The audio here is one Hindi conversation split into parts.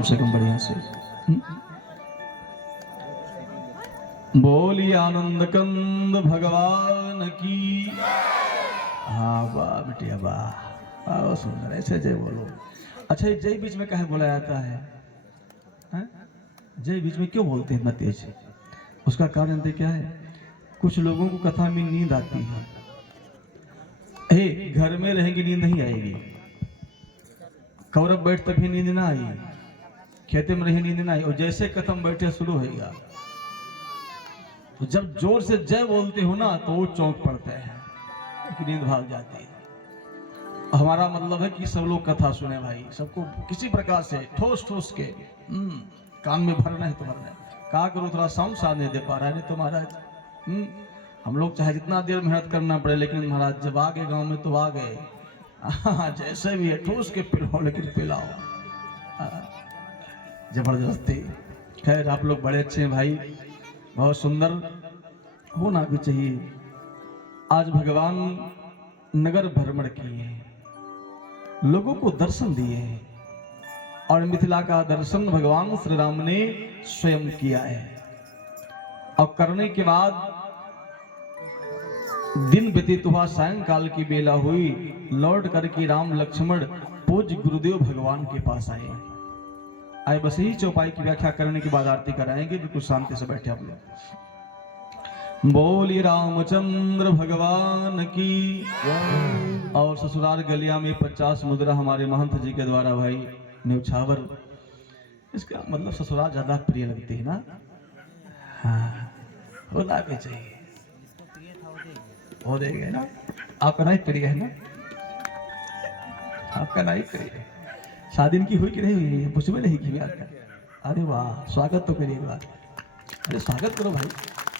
कम से कम बढ़िया से। बोलिए आनंद कंद भगवान की। हाँ वाह बिटिया वाह, आओ सुंदर, ऐसे जय बोलो। अच्छा ये जय बीच में कहे बोला जाता है? जय बीच में क्यों बोलते हैं इतना तेज? उसका कारण जानते क्या है? कुछ लोगों को कथा में नींद आती है। घर में रहेंगी नींद नहीं आएगी, कौरव बैठ तभी नींद ना आई, खेते में रही नींद ना आई, और जैसे कथम बैठे शुरू होगा तो जब जोर से जय बोलते हो ना तो वो चौंक पड़ते हैं, नींद भाग जाती है। हमारा मतलब है कि सब लोग कथा सुने भाई, सबको किसी प्रकार से ठोस ठोस के कान में भरना है। तो भरना है, कहा करो थोड़ा साउंड साथ नहीं दे पा रहा है। नहीं तो महाराज हम लोग चाहे जितना देर मेहनत करना पड़े, लेकिन महाराज जब आ गए गाँव में तो आ गए। जैसे भी है ठोस के पिलाओ, लेकिन पिलाओ जबरदस्ती। खैर आप लोग बड़े अच्छे हैं भाई, बहुत सुंदर होना भी चाहिए। आज भगवान नगर भ्रमण किए, लोगों को दर्शन दिए, और मिथिला का दर्शन भगवान श्री राम ने स्वयं किया है। और करने के बाद दिन व्यतीत हुआ, सायंकाल की बेला हुई, लौट करके राम लक्ष्मण पूज्य गुरुदेव भगवान के पास आए। बस यही चौपाई की व्याख्या करने के बाद आरती कराएंगे। बिल्कुल शांति से बैठे आप लोग। बोलिए रामचंद्र भगवान की। और ससुराल गलिया में 50 मुद्रा हमारे महंत जी के द्वारा भाई न्यौछावर। इसका मतलब ससुराल ज्यादा प्रिय लगती है ना? हाँ होना भी चाहिए, हो देगा ना। आपका नहीं प्रिय है ना? आपका नहीं प्रिय है। शादी की हुई कि नहीं हुई? पूछ में नहीं की आपका? अरे वाह, स्वागत तो करिए एक बार। अरे स्वागत करो भाई।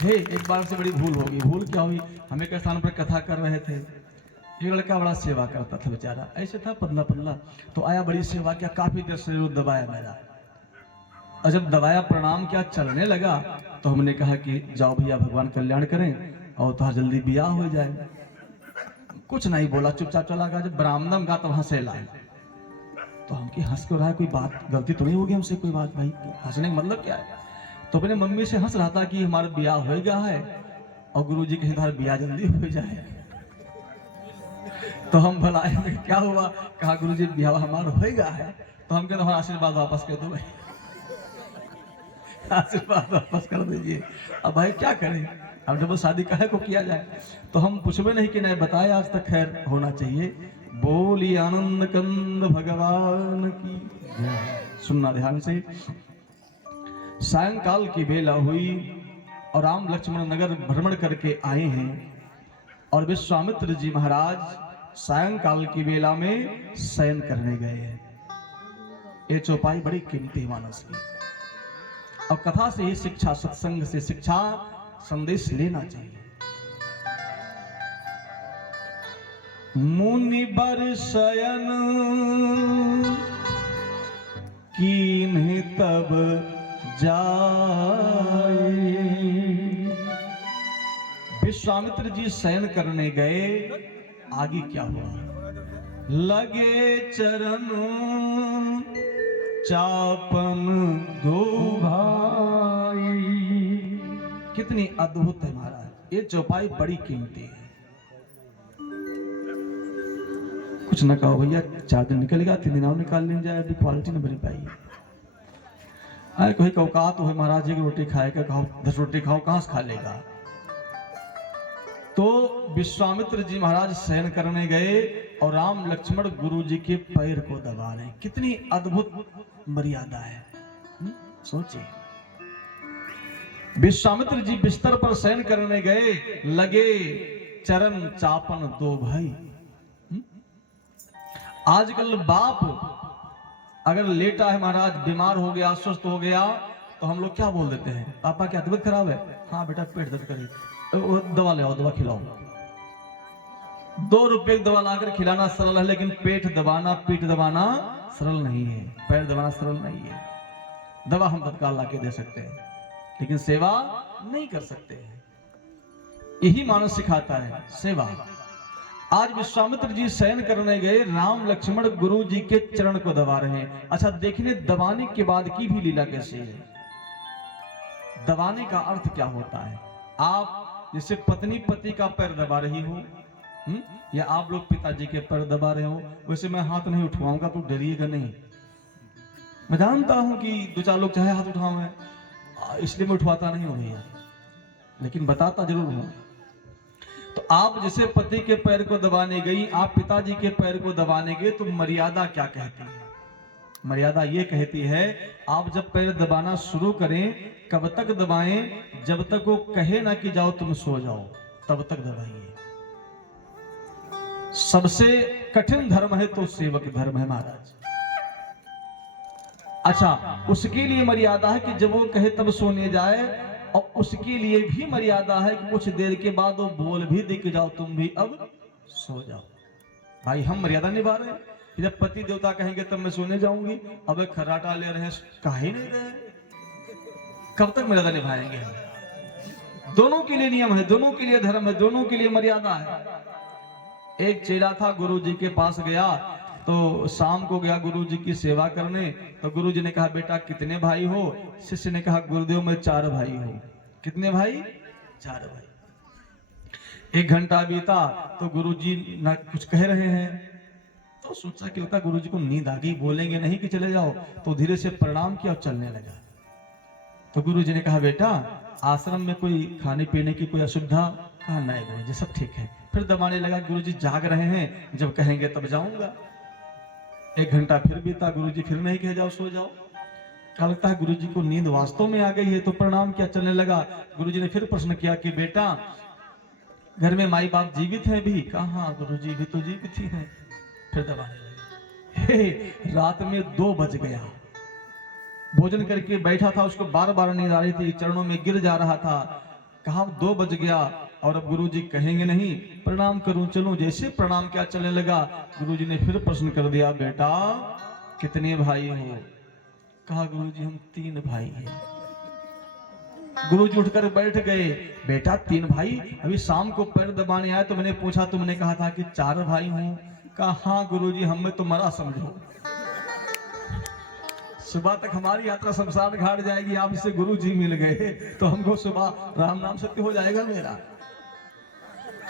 हे एक बार से बड़ी भूल होगी। भूल क्या हुई? हम एक स्थान पर कथा कर रहे थे, एक लड़का बड़ा सेवा करता था बेचारा, ऐसे था पतला पतला, तो आया बड़ी सेवा किया, काफी देर से दबाया मेरा, और जब दबाया प्रणाम किया चलने लगा तो हमने कहा कि जाओ भैया भगवान कल्याण करें और तो जल्दी ब्याह हो जाए। कुछ नहीं बोला, चुपचाप चला गया। जब ब्राह्मणम गा तो हंसे लाए, तो हम की हंस क्यों रहा है? कोई बात गलती तो नहीं होगी हमसे? कोई बात भाई, हंसने का मतलब क्या है? तो अपने मम्मी से हंस रहा था कि हमारा ब्याह हो गया है और गुरुजी कहीं तुम्हारा ब्याह जल्दी हो जाए। तो हम भलाए में क्या हुआ, कहा गुरुजी ब्याह हमारा हो गया है। तो हम कहते आशीर्वाद वापस कर दो भाई, आशीर्वाद वापस कर दीजिए। अब भाई क्या करें, अब जब शादी काहे को किया जाए? तो हम पूछवे नहीं कि नहीं बताए आज तक, खैर होना चाहिए। बोली आनंद कंद भगवान की। सुनना ध्यान से। सायंकाल की बेला हुई और राम लक्ष्मण नगर भ्रमण करके आए हैं, और विश्वामित्र जी महाराज सायंकाल की बेला में शयन करने गए हैं। ये चौपाई बड़ी कीमती मानस की, और कथा से ही शिक्षा, सत्संग से शिक्षा संदेश लेना चाहिए। मुनि बर शयन कीन्ह तब जाए। विश्वामित्र जी शयन करने गए, आगे क्या हुआ? लगे चरण चापन दो भाई। कितनी अद्भुत है महाराज, ये चौपाई बड़ी कीमती है। कुछ न कहो भैया, 4 दिन निकलेगा, 3 दिन और निकाल लें जाए, अभी क्वालिटी न बनी पाई। अरे कोई औकात तो है महाराज जी की रोटी खाएगा, कहो 10 रोटी खाओ, कहां से खा लेगा? तो विश्वामित्र जी महाराज शयन करने गए और राम लक्ष्मण गुरु जी के पैर को दबा रहे। कितनी अद्भुत मर्यादा है, सोचिए। विश्वामित्र जी बिस्तर पर शयन करने गए, लगे चरण चापन दो भाई। आजकल बाप अगर लेटा है महाराज, बीमार हो गया, स्वस्थ हो गया, तो हम लोग क्या बोल देते हैं? पापा क्या तबीयत खराब है? हाँ बेटा पेट दर्द करी, दवा ले आओ, दवा खिलाओ। 2 रुपए की दवा लाकर खिलाना सरल है, लेकिन पेट दबाना, पीठ दबाना सरल नहीं है, पैर दबाना सरल नहीं है। दवा हम तत्काल लाके दे सकते हैं, लेकिन सेवा नहीं कर सकते हैं। यही मानस सिखाता है, सेवा। आज विश्वामित्र जी शयन करने गए, राम लक्ष्मण गुरु जी के चरण को दबा रहे हैं। अच्छा देखने दबाने के बाद की भी लीला कैसी है। दबाने का अर्थ क्या होता है। आप जैसे पत्नी पति का पैर दबा रही हो, या आप लोग पिताजी के पैर दबा रहे हो, वैसे मैं हाथ नहीं उठवाऊंगा, तो डरिएगा नहीं। मैं जानता हूं कि दो चार लोग चाहे हाथ उठाओ, इसलिए मैं उठवाता नहीं हूं भैया, लेकिन बताता जरूर हूं। तो आप जैसे पति के पैर को दबाने गई, आप पिताजी के पैर को दबाने गए, तो मर्यादा क्या कहती है। मर्यादा ये कहती है, आप जब पैर दबाना शुरू करें, कब तक दबाएं, जब तक वो कहे ना कि जाओ तुम सो जाओ, तब तक दबाइए। सबसे कठिन धर्म है तो सेवक धर्म है महाराज। अच्छा, उसके लिए मर्यादा है कि जब वो कहे तब सोने जाए, और उसके लिए भी मर्यादा है कि कुछ देर के बाद वो बोल भी दे कि जाओ तुम भी अब सो जाओ। भाई हम मर्यादा निभा रहे हैं, जब पति देवता कहेंगे तब मैं सोने जाऊंगी, अब खर्राटा ले रहे हैं, काहे नहीं रहे, कब तक मर्यादा निभाएंगे हम। दोनों के लिए नियम है, दोनों के लिए धर्म है, दोनों के लिए मर्यादा है। एक चेला था, गुरु जी के पास गया, तो शाम को गया गुरु जी की सेवा करने। तो गुरु जी ने कहा, बेटा कितने भाई हो। शिष्य ने कहा, गुरुदेव मैं 4 भाई हूं। कितने भाई? 4 भाई। 1 घंटा बीता तो गुरु जी ना कुछ कह रहे हैं, तो सोचा कि लगता गुरु जी को नींद आ गई, बोलेंगे नहीं कि चले जाओ, तो धीरे से प्रणाम किया और चलने लगा। तो गुरु जी ने कहा, बेटा आश्रम में कोई खाने पीने की कोई असुविधा? कहा नहीं गुरु जी सब ठीक है। फिर दबाने लगा, गुरु जी जाग रहे हैं, जब कहेंगे तब जाऊंगा। 1 घंटा फिर बीता, गुरु जी फिर नहीं कहे जाओ सो जाओ। क्या लगता है गुरु जी को नींद वास्तव में आ गई है, तो प्रणाम किया चलने लगा। गुरु जी ने फिर प्रश्न किया कि बेटा घर में माई बाप जीवित हैं भी? कहा गुरु जी भी तो जीवित ही हैं। फिर दबाने लगे। रात में 2 बज गया, भोजन करके बैठा था, उसको बार बार नींद आ रही थी, चरणों में गिर जा रहा था। कहा 2 बज गया और अब गुरु जी कहेंगे नहीं, प्रणाम करूं चलूं। जैसे प्रणाम क्या चलने लगा, गुरु जी ने फिर प्रश्न कर दिया, बेटा कितने भाई हो? कहा गुरु जी हम 3 भाई हैं। गुरु जी उठकर बैठ गए, बेटा 3 भाई? अभी शाम को पैर दबाने आए तो मैंने पूछा, तुमने कहा था कि 4 भाई हूं। कहा हाँ गुरु जी, हमें तो मरा समझो, सुबह तक हमारी यात्रा शमशान घाट जाएगी, आप इससे गुरु जी मिल गए तो हमको सुबह राम नाम सत्य हो जाएगा मेरा।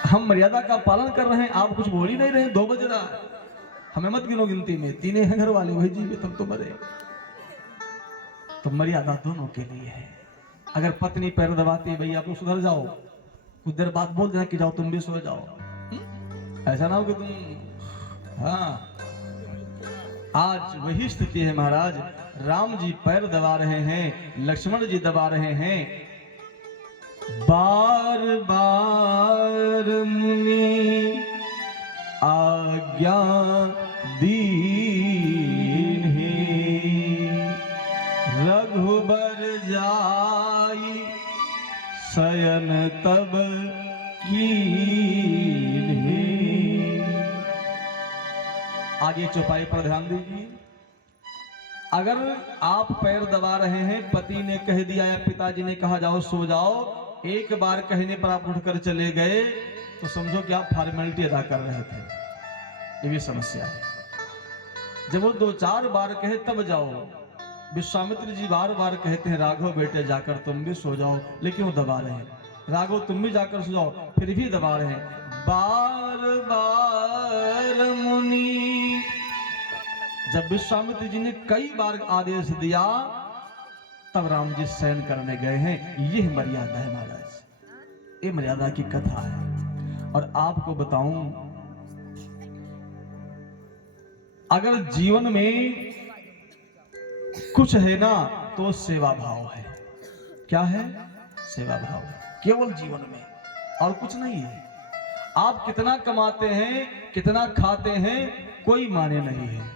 हम मर्यादा का पालन कर रहे हैं, आप कुछ बोल ही नहीं रहे। 2 बज रहा, हमें मत गिनो गिनती में, 3 हैं घर वाले, वही जीवित हम तो मरे। तो मर्यादा दोनों के लिए है। अगर पत्नी पैर दबाती है, भैया आप लोग सुधर जाओ, कुछ देर बाद बोल देना कि जाओ तुम भी सो जाओ। ऐसा ना हो कि तुम, हाँ आज वही स्थिति है महाराज। राम जी पैर दबा रहे हैं, लक्ष्मण जी दबा रहे हैं। बार बार मुनि आज्ञा दीन्हि, रघुबर जाई शयन तब कीन्हि। आगे चौपाई पर ध्यान दीजिए। अगर आप पैर दबा रहे हैं, पति ने कह दिया या पिताजी ने कहा जाओ सो जाओ, एक बार कहने पर आप उठकर चले गए, तो समझो कि आप फॉर्मेलिटी अदा कर रहे थे। ये भी समस्या है। जब वो 2-4 बार कहे तब जाओ। विश्वामित्र जी बार बार कहते हैं, राघव बेटे जाकर तुम भी सो जाओ, लेकिन वो दबा रहे हैं। राघव तुम भी जाकर सो जाओ, फिर भी दबा रहे हैं। बार बार मुनि, जब विश्वामित्र जी ने कई बार आदेश दिया, तब राम जी शयन करने गए हैं। यह मर्यादा है महाराज, ये मर्यादा की कथा है। और आपको बताऊं, अगर जीवन में कुछ है ना तो सेवा भाव है। क्या है? सेवा भाव, केवल जीवन में, और कुछ नहीं है। आप कितना कमाते हैं, कितना खाते हैं, कोई माने नहीं है,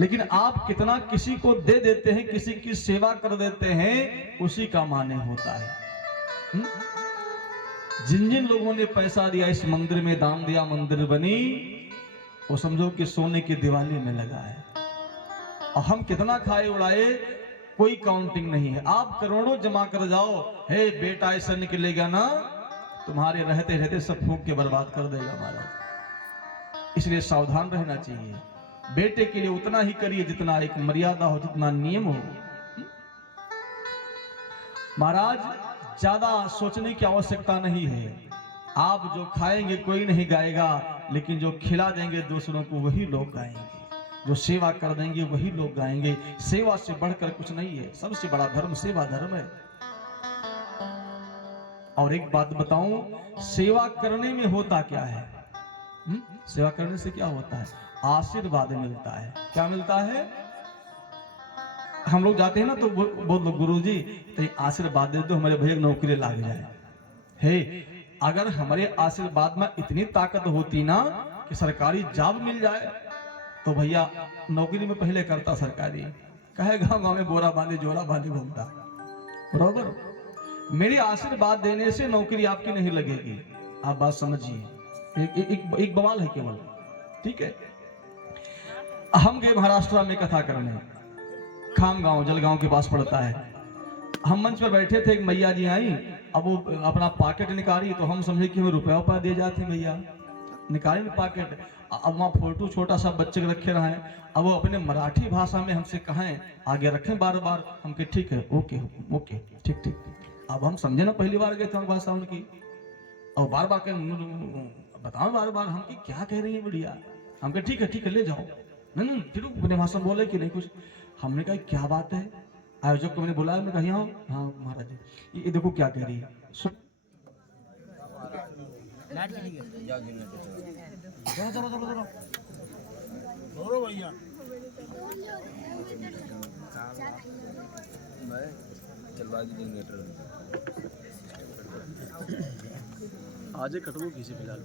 लेकिन आप कितना किसी को दे देते हैं, किसी की सेवा कर देते हैं, उसी का माने होता है। जिन जिन लोगों ने पैसा दिया, इस मंदिर में दान दिया, मंदिर बनी, वो समझो कि सोने की दिवाली में लगा है। और हम कितना खाए उड़ाए, कोई काउंटिंग नहीं है। आप करोड़ों जमा कर जाओ, हे बेटा ऐसा निकलेगा ना, तुम्हारे रहते रहते सब फूंक के बर्बाद कर देगा महाराज। इसलिए सावधान रहना चाहिए। बेटे के लिए उतना ही करिए जितना एक मर्यादा हो, जितना नियम हो। महाराज ज्यादा सोचने की आवश्यकता नहीं है। आप जो खाएंगे कोई नहीं गाएगा, लेकिन जो खिला देंगे दूसरों को वही लोग गाएंगे। जो सेवा कर देंगे वही लोग गाएंगे। सेवा से बढ़कर कुछ नहीं है। सबसे बड़ा धर्म सेवा धर्म है। और एक बात बताऊं, सेवा करने में होता क्या है? सेवा करने से क्या होता है? आशीर्वाद मिलता है। क्या मिलता है? हम लोग जाते हैं ना तो बोल दो गुरुजी तो आशीर्वाद दे दो, हमारे भैया नौकरी लग जाए। हे, अगर हमारे आशीर्वाद में इतनी ताकत होती ना कि सरकारी जॉब मिल जाए तो भैया नौकरी में पहले करता सरकारी। कहे गांव गांव में बोरा बांधे जोरा बांधे घूमता। बरोबर। मेरी आशीर्वाद देने से नौकरी आपकी नहीं लगेगी। आप बात समझिए। एक बवाल है केवल, ठीक है। हम गए महाराष्ट्र में कथा करने, खाम गांव जलगांव के पास पड़ता है। हम मंच पर बैठे थे, एक मैया जी आई। अब वो अपना पॉकेट निकाली तो हम समझे कि हमें रुपया उपया दे जाते। भैया निकाली पॉकेट, अब वहाँ फोटो छोटा सा बच्चे के रखे रहे। अब वो अपने मराठी भाषा में हमसे कहें आगे रखें बार बार। हम के ठीक है, ओके ओके, ठीक ठीक। अब हम समझे ना, पहली बार गए थे भाषा उनकी, और बार बार बताओ बार बार हम की क्या कह रही है बढ़िया। हम कहे ठीक है ले जाओ। नहीं फिर अपने भाषा में बोले कि नहीं कुछ। हमने कहा क्या बात है? आयोजक को मैंने बुलाया, मैं कहा हाँ महाराज जी ये देखो क्या कह रही है। भैया चलवा दी जनरेटर आज कटवो किसी फिलहाल।